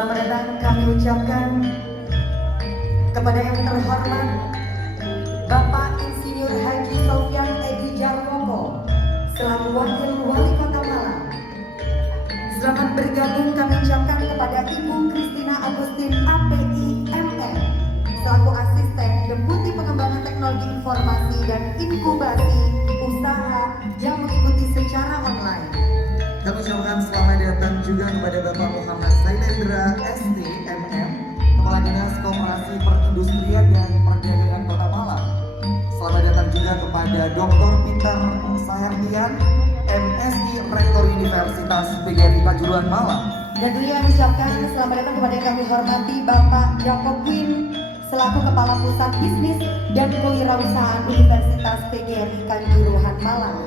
Selamat datang kami ucapkan kepada yang terhormat Bapak Insinyur Haji Sofyan Edi Jarmoko selaku Wakil Wali Kota Malang. Selamat bergabung kami ucapkan kepada Ibu Christina Agustin API MM selaku Asisten Deputi Pengembangan Teknologi Informasi dan Inkubasi Usaha yang mengikuti secara online. Kami ucapkan selamat datang juga kepada Bapak Muhammad Sailendra ST MM, Kepala Dinas Koperasi Perindustrian dan Perdagangan Kota Malang. Selamat datang juga kepada Dr. Peter Saherdian, MSI Rektor Universitas PGRI Kanjuruhan Malang. Dan tentunya kami ucapkan selamat datang kepada yang kami hormati Bapak Jacob Quinn selaku Kepala Pusat Bisnis dan Kewirausahaan Universitas PGRI Kanjuruhan Malang.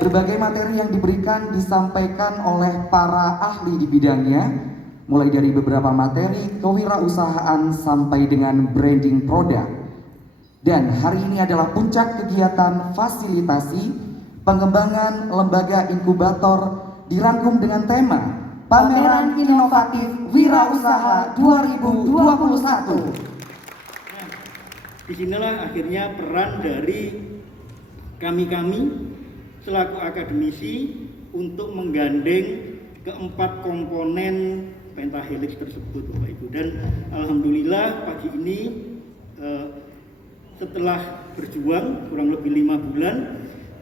Berbagai materi yang diberikan disampaikan oleh para ahli di bidangnya, mulai dari beberapa materi kewirausahaan sampai dengan branding produk. Dan hari ini adalah puncak kegiatan fasilitasi pengembangan lembaga inkubator dirangkum dengan tema Pameran Inovatif Wirausaha 2021. Disinilah akhirnya peran dari kami selaku akademisi untuk menggandeng keempat komponen pentahelix tersebut, Bapak Ibu. Dan alhamdulillah pagi ini setelah berjuang kurang lebih 5 bulan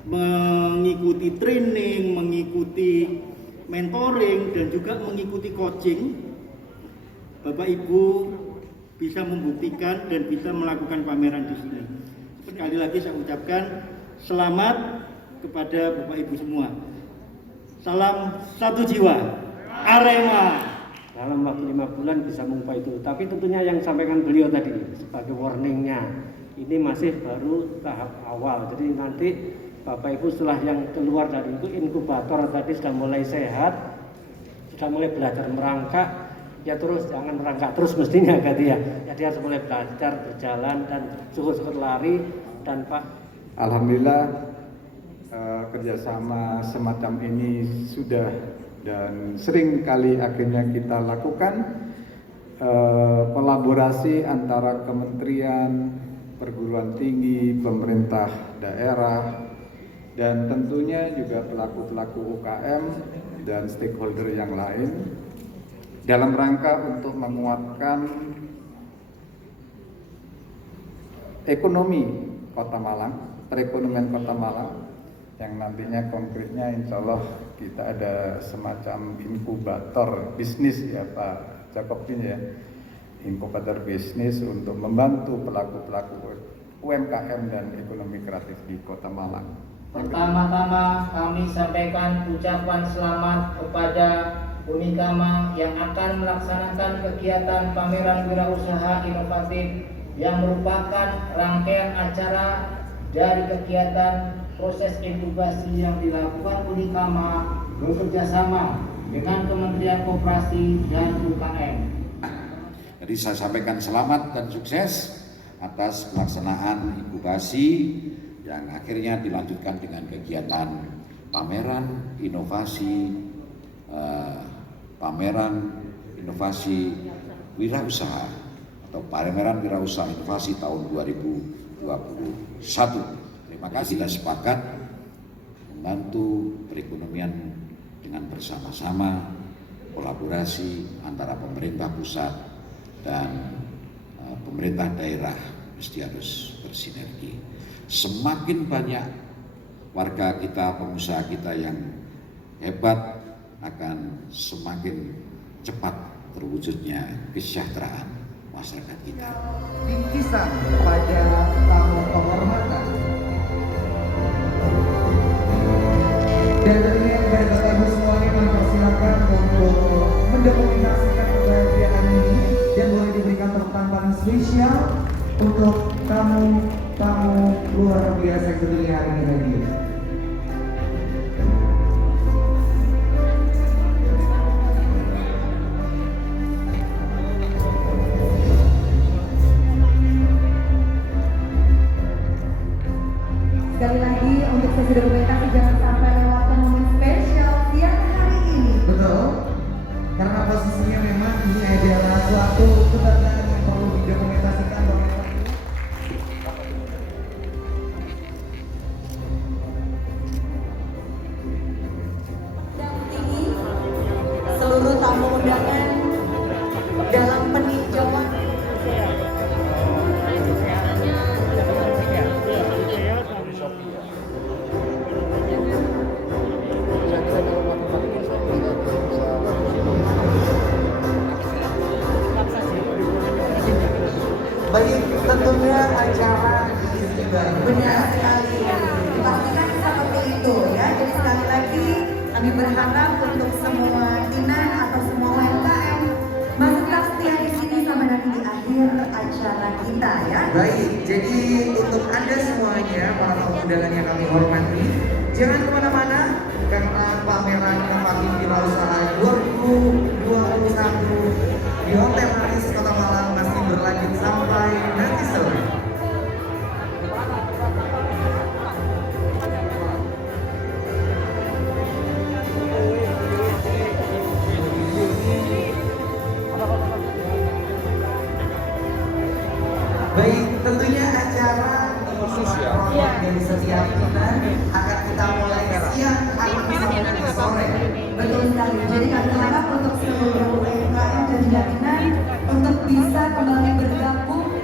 mengikuti training, mengikuti mentoring dan juga mengikuti coaching, Bapak Ibu bisa membuktikan dan bisa melakukan pameran di sini. Sekali lagi saya ucapkan selamat kepada Bapak Ibu semua. Salam satu jiwa, Arema. Dalam waktu 5 bulan bisa mengubah itu. Tapi tentunya yang sampaikan beliau tadi sebagai warningnya, ini masih baru tahap awal. Jadi nanti Bapak Ibu setelah yang keluar dari itu inkubator tadi sudah mulai sehat, sudah mulai belajar merangkak, ya terus jangan merangkak terus mestinya ganti ya. Jadi harus mulai belajar berjalan dan syukur-syukur lari dan Pak. Alhamdulillah kerjasama semacam ini sudah dan sering kali akhirnya kita lakukan kolaborasi antara kementerian, perguruan tinggi, pemerintah daerah, dan tentunya juga pelaku-pelaku UKM dan stakeholder yang lain dalam rangka untuk menguatkan ekonomi Kota Malang, perekonomian Kota Malang, yang nantinya konkretnya insya Allah kita ada semacam inkubator bisnis ya Pak Jacob ini ya, inkubator bisnis untuk membantu pelaku-pelaku UMKM dan ekonomi kreatif di Kota Malang. Pertama-tama kami sampaikan ucapan selamat kepada Unikama yang akan melaksanakan kegiatan pameran wirausaha inovatif yang merupakan rangkaian acara dari kegiatan proses inkubasi yang dilakukan Unikama bekerjasama dengan Kementerian Koperasi dan UKM. Jadi saya sampaikan selamat dan sukses atas pelaksanaan inkubasi yang akhirnya dilanjutkan dengan kegiatan pameran inovasi wirausaha atau Pameran Wirausaha Inovasi tahun 2021. Terima kasih. Kita sepakat membantu perekonomian dengan bersama-sama, kolaborasi antara pemerintah pusat dan pemerintah daerah mesti harus bersinergi. Semakin banyak warga kita, pengusaha kita yang hebat, akan semakin cepat terwujudnya kesejahteraan masyarakat kita. Bingkisan pada tamu penghormatan. Dan tentunya dari Bapak Ibu semuanya kami persilakan untuk mendokumentasikan kebahagiaan ini dan boleh diberikan tepuk tangan paling spesial untuk tamu luar biasa yang tentunya hari ini hadir. Sekali lagi untuk sesi dokumentasi jangan sampai lewatkan momen spesial siang hari ini. Betul, karena posisinya memang ini adalah suatu kebanggaan yang perlu didokumentasikan oleh dampingi seluruh tamu undangan dalam peninjauan. baik tentunya acara Benar sekali, dipastikan seperti itu ya. Jadi sekali lagi kami berharap untuk semua dinas atau semua UMKM masih tetap setia di sini sampai nanti di akhir acara kita ya. Baik, jadi untuk Anda semuanya, para tamu undangan yang kami hormati, jangan kemana-mana karena pameran Inovasi Wirausaha 2021 di Hotel Aris Kota Malang masih berlanjut sampai nanti sore. Baik, tentunya acara dari setiap kita akan kita mulai siang hari sampai nanti sore. Betul sekali. Jadi kami harap untuk seluruh UMKM dan jaminan untuk bisa kembali bergabung.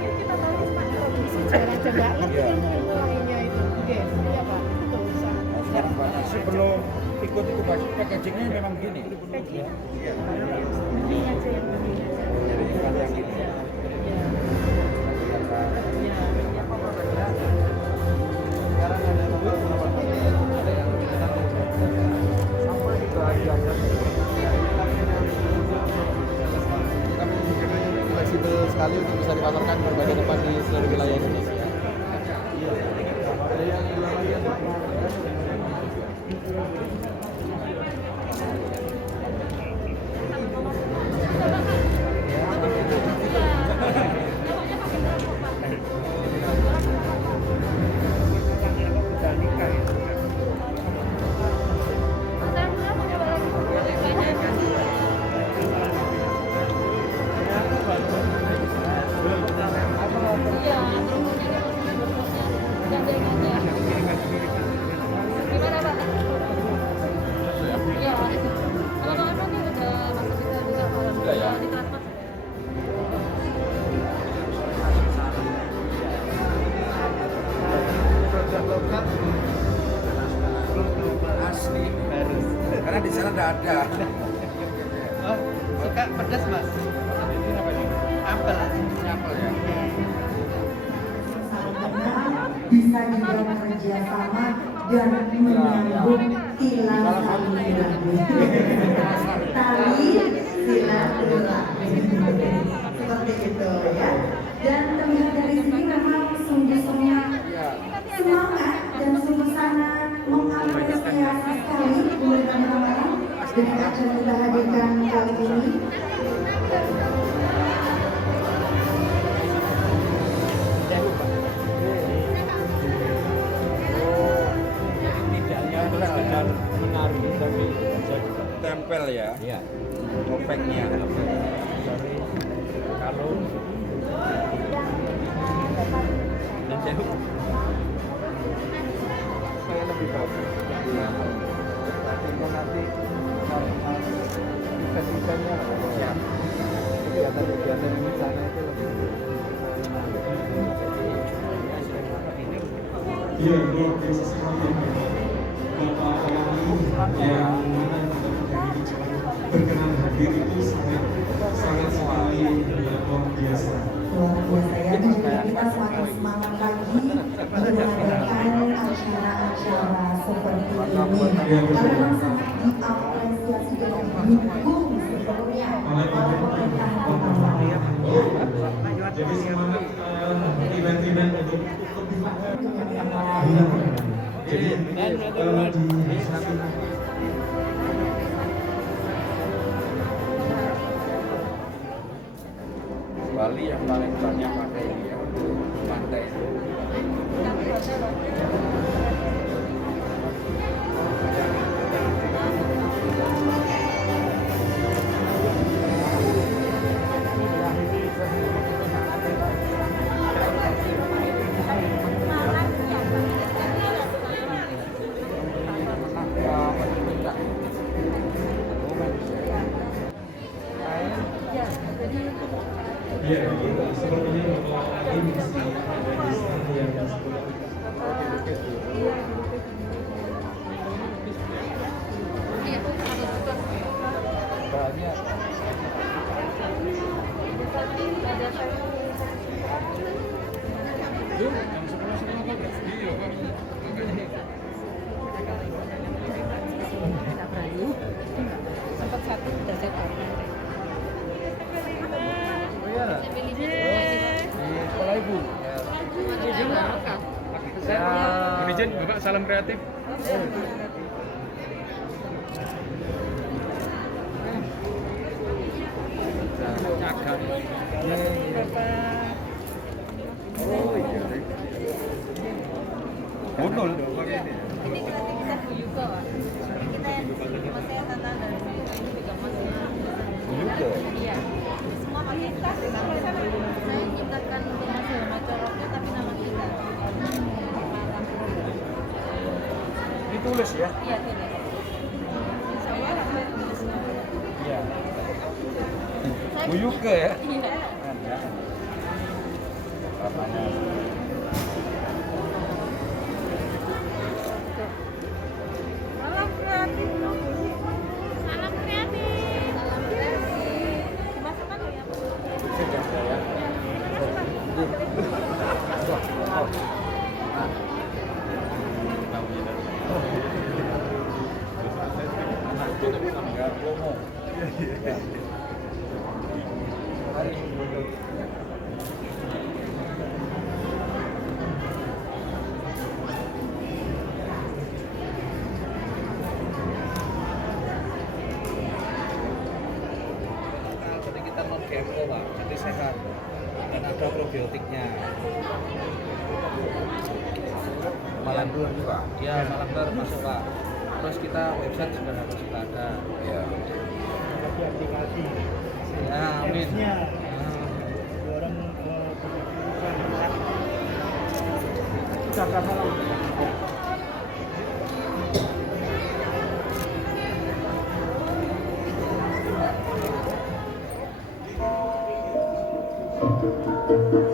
Sebelum ikut inkubasi packagingnya memang gini. Jadi bukan yang ini. Fleksibel sekali untuk bisa dipasarkan ke berbagai tempat di seluruh wilayah Indonesia. Asli karena di sana tidak ada. Oh, suka pedas mas? Ini apa ini? Apel. Apel ya. Bisa juga kerjasama dan menyambung tilang silaturahmi. Tali silaturahmi. Seperti itu ya. Dan terlihat dari sini memang sungguh-sungguh semangat dan sungguh sangat mengapresiasi sekali oleh teman-teman dengan acara kita hadirkan kali ini. Tidaknya itu sekedar menari tapi tempel ya. Iya. Topengnya. Dari kalung Supaya lebih bagus. Artinya nanti desain-desainnya kegiatan-kegiatan di sana itu lebih Iya, luar biasa sekali Bapak yang berkenan hadir itu sangat sekali luar biasa. Luar biasa ya, tentunya kita semakin semangat lagi mengadakan acara-acara seperti ini karena memang sangat diapresiasi dan didukung sebetulnya oleh pemerintahan Kota Malang. Jadi semangat event-event untuk lebih jadi di satu Bali yang paling banyak pakai ini ya, untuk pantai. ya, sepertinya Bapak ini masih ada di sana yang sekolah. Banyak. Sempat satu udah sekor. Di sekolah ibu. Ini Jen, Bapak salam kreatif. Oh iya. Gunul. Ini kita juga, Pak. Kita masih tantangan dari juga masih. Juga. Iya. Semua pakai tas. Saya ciptakan untuk masih nama coroknya tapi nama kita. Ditulis ya? Iya, tulis. Insya Allah saya tulis. Iya. Buyuke ya? Iya. Apanya? Salam kreatif. Salam kreatif. Salam kreatif. Dimasukkan ya, Bu? Sudah ya. Enggak promo. Hari Kita non GMO Pak, jadi sehat dan ada probiotiknya. malam dulu juga. Ya malam termasuk Pak. Terus kita website juga harus kita ada. Ya. aplikasi Ya, amin. apps-nya Ah. orang Thank you.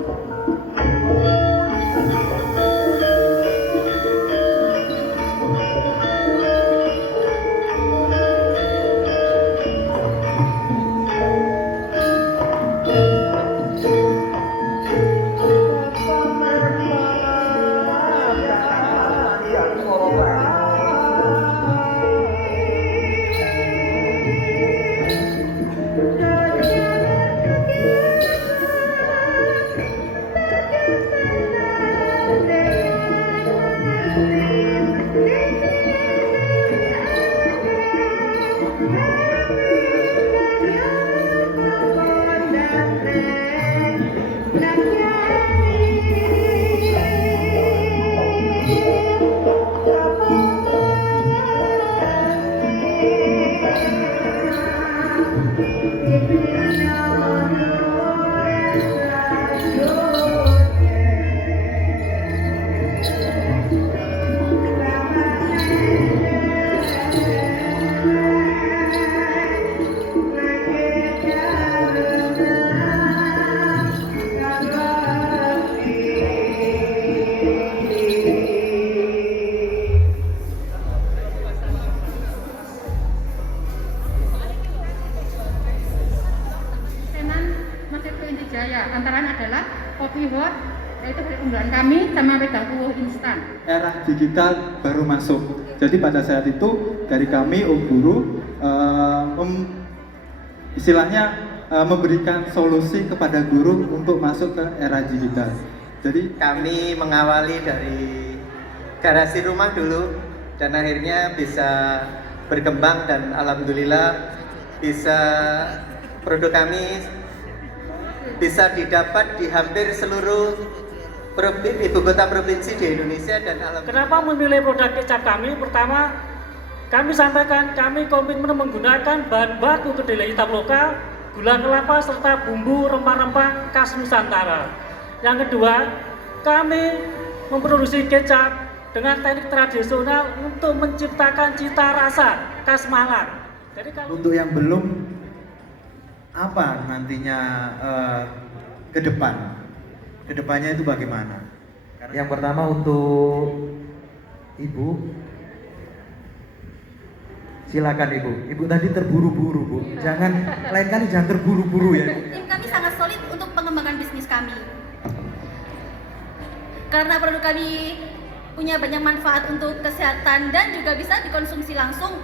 Antara adalah kopi hot, yaitu unggulan kami, sama wedang kuah instan. Era digital baru masuk. Jadi pada saat itu dari kami Om Guru istilahnya memberikan solusi kepada guru untuk masuk ke era digital. Jadi kami mengawali dari garasi rumah dulu dan akhirnya bisa berkembang dan alhamdulillah bisa produk kami bisa didapat di hampir seluruh ibu kota provinsi di Indonesia dan alhamdulillah. Kenapa memilih produk kecap kami? Pertama, kami sampaikan kami komitmen menggunakan bahan baku kedelai hitam lokal, gula kelapa serta bumbu rempah-rempah khas Nusantara. Yang kedua, kami memproduksi kecap dengan teknik tradisional untuk menciptakan cita rasa khas Malang. Jadi kalau untuk yang belum, apa nantinya ke depan? Kedepannya itu bagaimana? Yang pertama untuk Ibu, silakan Ibu. Ibu tadi terburu-buru Bu. Jangan lain kali jangan terburu-buru ya. Tim kami sangat solid untuk pengembangan bisnis kami. Karena produk kami punya banyak manfaat untuk kesehatan dan juga bisa dikonsumsi langsung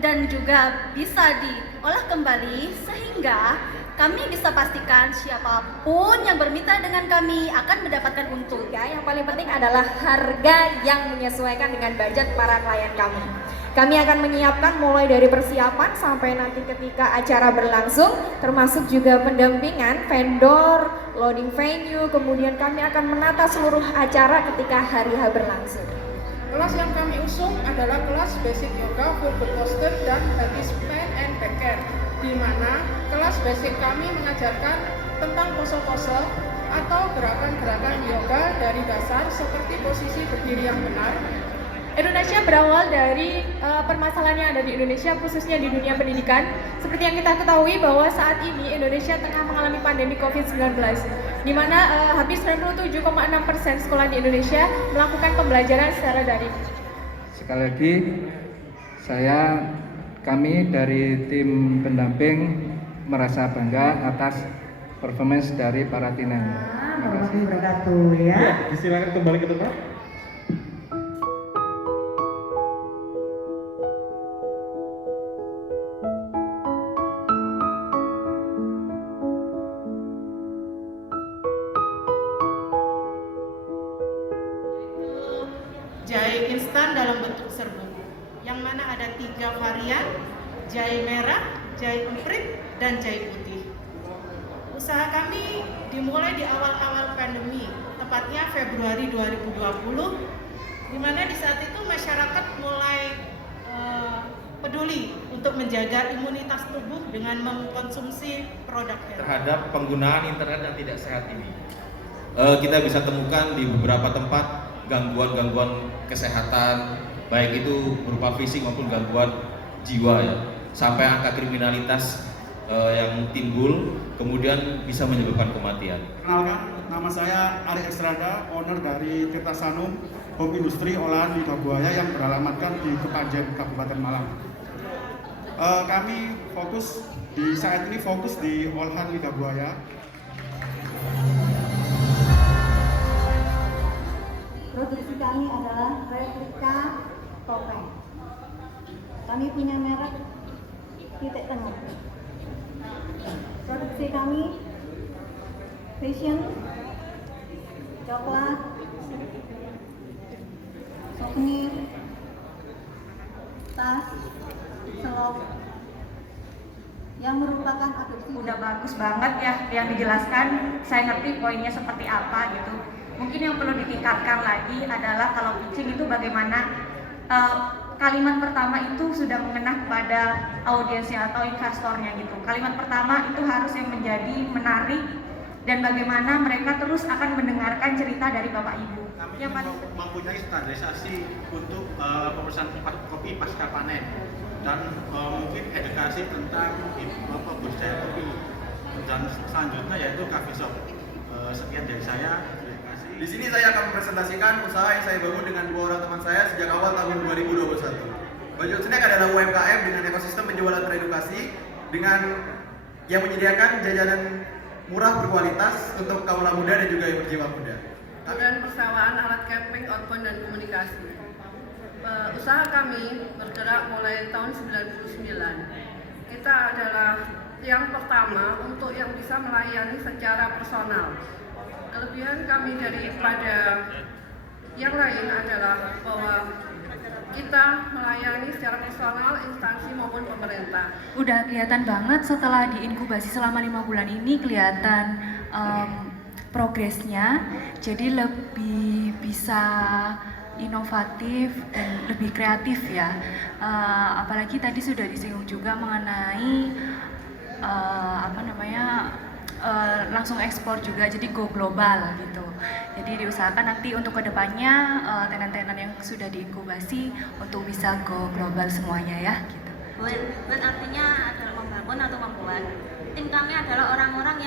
dan juga bisa diolah kembali, sehingga kami bisa pastikan siapapun yang bermitra dengan kami akan mendapatkan untung. Yang paling penting adalah harga yang menyesuaikan dengan budget para klien kami. Kami akan menyiapkan mulai dari persiapan sampai nanti ketika acara berlangsung, termasuk juga pendampingan vendor, loading venue, kemudian kami akan menata seluruh acara ketika hari H berlangsung. Kelas yang kami usung adalah kelas basic yoga, full body posture, dan body spine and back care, di mana kelas basic kami mengajarkan tentang pose-pose atau gerakan-gerakan yoga dari dasar seperti posisi berdiri yang benar. Indonesia berawal dari permasalahan yang ada di Indonesia, khususnya di dunia pendidikan. Seperti yang kita ketahui bahwa saat ini Indonesia tengah mengalami pandemi COVID-19, di mana hampir 97,6% sekolah di Indonesia melakukan pembelajaran secara daring. Sekali lagi, kami dari tim pendamping merasa bangga atas performance dari para tinang. Terima kasih. Ya. Silakan kembali ke tempat. Jahe instan dalam bentuk serbuk, yang mana ada 3 varian, jahe merah, jahe emprit, dan jahe putih. Usaha kami dimulai di awal-awal pandemi, tepatnya Februari 2020, di mana di saat itu masyarakat mulai peduli untuk menjaga imunitas tubuh dengan mengkonsumsi produk terhadap penggunaan internet yang tidak sehat ini. Kita bisa temukan di beberapa tempat gangguan-gangguan kesehatan, baik itu berupa fisik maupun gangguan jiwa ya, sampai angka kriminalitas yang timbul kemudian bisa menyebabkan kematian. Kenalkan, nama saya Ari Estrada, owner dari Tirta Sanum Home Industri Olahan Lidah Buaya yang beralamatkan di Kepanjen, Kabupaten Malang. Kami saat ini fokus di olahan lidah buaya. Produksi kami adalah replika topeng. Kami punya merek titik tengah. Produksi kami fashion, coklat, souvenir, tas, selop, yang merupakan adopsi. Udah bagus banget ya yang dijelaskan, saya ngerti poinnya seperti apa gitu. Mungkin yang perlu ditingkatkan lagi adalah kalau pitching itu bagaimana kalimat pertama itu sudah mengena kepada audiensnya atau investornya gitu. Kalimat pertama itu harus yang menjadi menarik dan bagaimana mereka terus akan mendengarkan cerita dari Bapak Ibu. Yang paling mempunyai standarisasi untuk pemeriksaan kopi pasca panen dan mungkin edukasi tentang budidaya kopi, dan selanjutnya yaitu coffee shop. Sekian dari saya. Terima kasih. Di sini saya akan mempresentasikan usaha yang saya bangun dengan 2 orang teman saya sejak awal tahun 2021. Bajul Snack adalah UMKM dengan ekosistem penjualan teredukasi dengan yang menyediakan jajanan murah berkualitas untuk kaum muda dan juga yang berjiwa muda. Dan persewaan alat camping, outbound dan komunikasi. Usaha kami bergerak mulai tahun 99. Kita adalah yang pertama untuk yang bisa melayani secara personal. Kelebihan kami daripada yang lain adalah bahwa kita melayani secara personal instansi maupun pemerintah. Udah kelihatan banget setelah diinkubasi selama 5 bulan ini, kelihatan progresnya, jadi lebih bisa inovatif dan lebih kreatif ya. Apalagi tadi sudah disinggung juga mengenai langsung ekspor juga, jadi go global gitu. Jadi diusahakan nanti untuk kedepannya tenan-tenan yang sudah diinkubasi untuk bisa go global semuanya ya gitu. Buat artinya adalah membangun atau membuat. Tim kami adalah orang-orang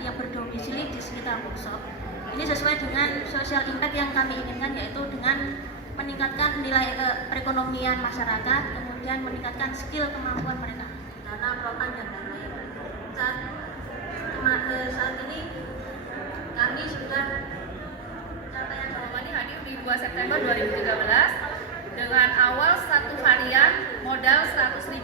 yang berdomisili di sekitar workshop. Ini sesuai dengan social impact yang kami inginkan, yaitu dengan meningkatkan nilai perekonomian masyarakat, kemudian meningkatkan skill kemampuan mereka, dana papan dan lain-lain. Saat ini kami sudah capaian ini hadir di 2 September 2013 dengan awal 1 harian modal 100.000.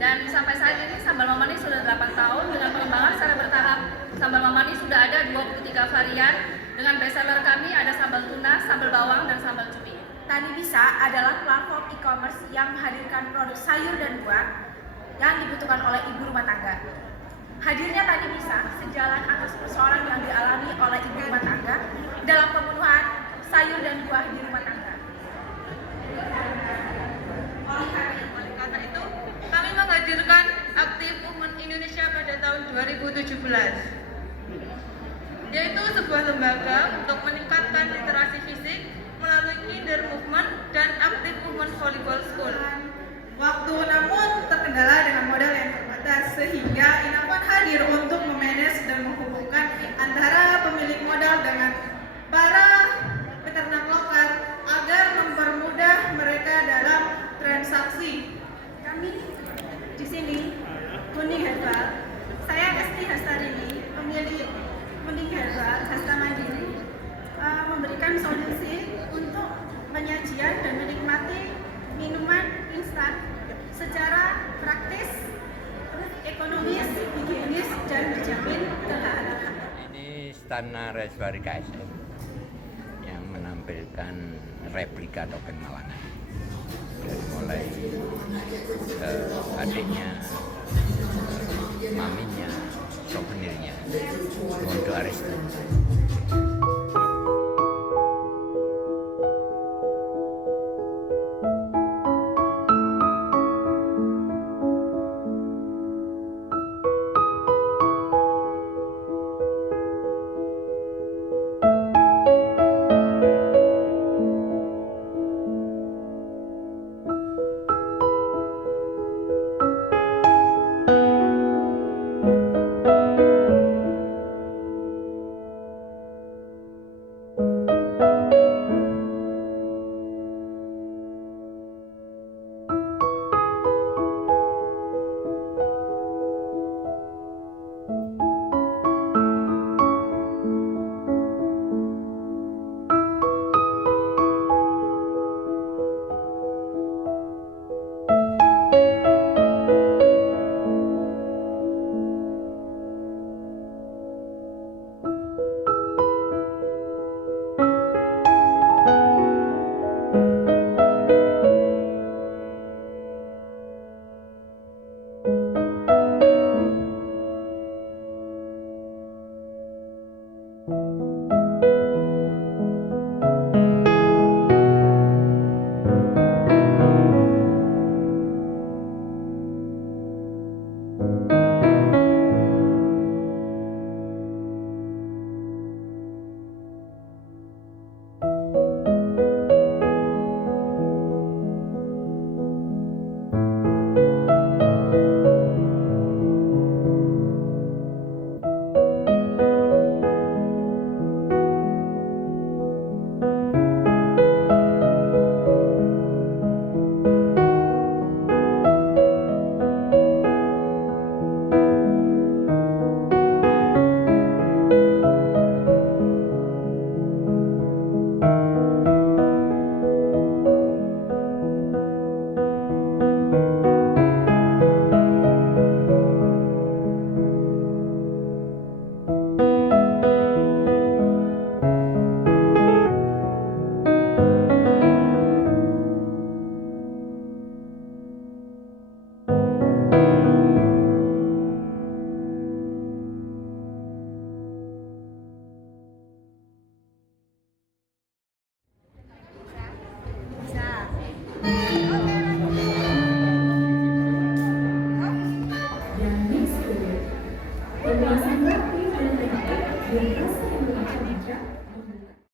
Dan sampai saat ini Sambal Mamani sudah 8 tahun dengan pengembangan secara bertahap. Sambal Mamani sudah ada 23 varian. Dengan bestseller kami ada sambal tuna, sambal bawang, dan sambal cumi. Tani Bisa adalah platform e-commerce yang menghadirkan produk sayur dan buah yang dibutuhkan oleh ibu rumah tangga. Hadirnya Tani Bisa sejalan atas persoalan yang dialami oleh ibu rumah tangga dalam pemenuhan sayur dan buah di rumah tangga. Oleh karena itu, kami menghadirkan Active Movement Indonesia pada tahun 2017, yaitu sebuah lembaga untuk meningkatkan literasi fisik melalui Kinder Movement dan Active Movement Volleyball School. Waktu namun terkendala dengan modal yang terbatas, sehingga Inapon hadir untuk memanage dan menghubungkan antara pemilik modal dengan para peternak lokal agar mempermudah mereka dalam transaksi. Kami di sini Kuning Herbal, saya Esti Hastarini, pemilik Kuning Herbal Hasta Mandiri, memberikan solusi untuk penyajian dan menikmati minuman instan secara praktis, ekonomis, higienis, dan dijamin ketahanan. Ini stand Reswari KSM yang menampilkan replika token Malangan. Dari mulai adiknya, maminya, souvenirnya, Mondo Aristo. ulasan rapi dan menarik yang rasa yang bermacam-macam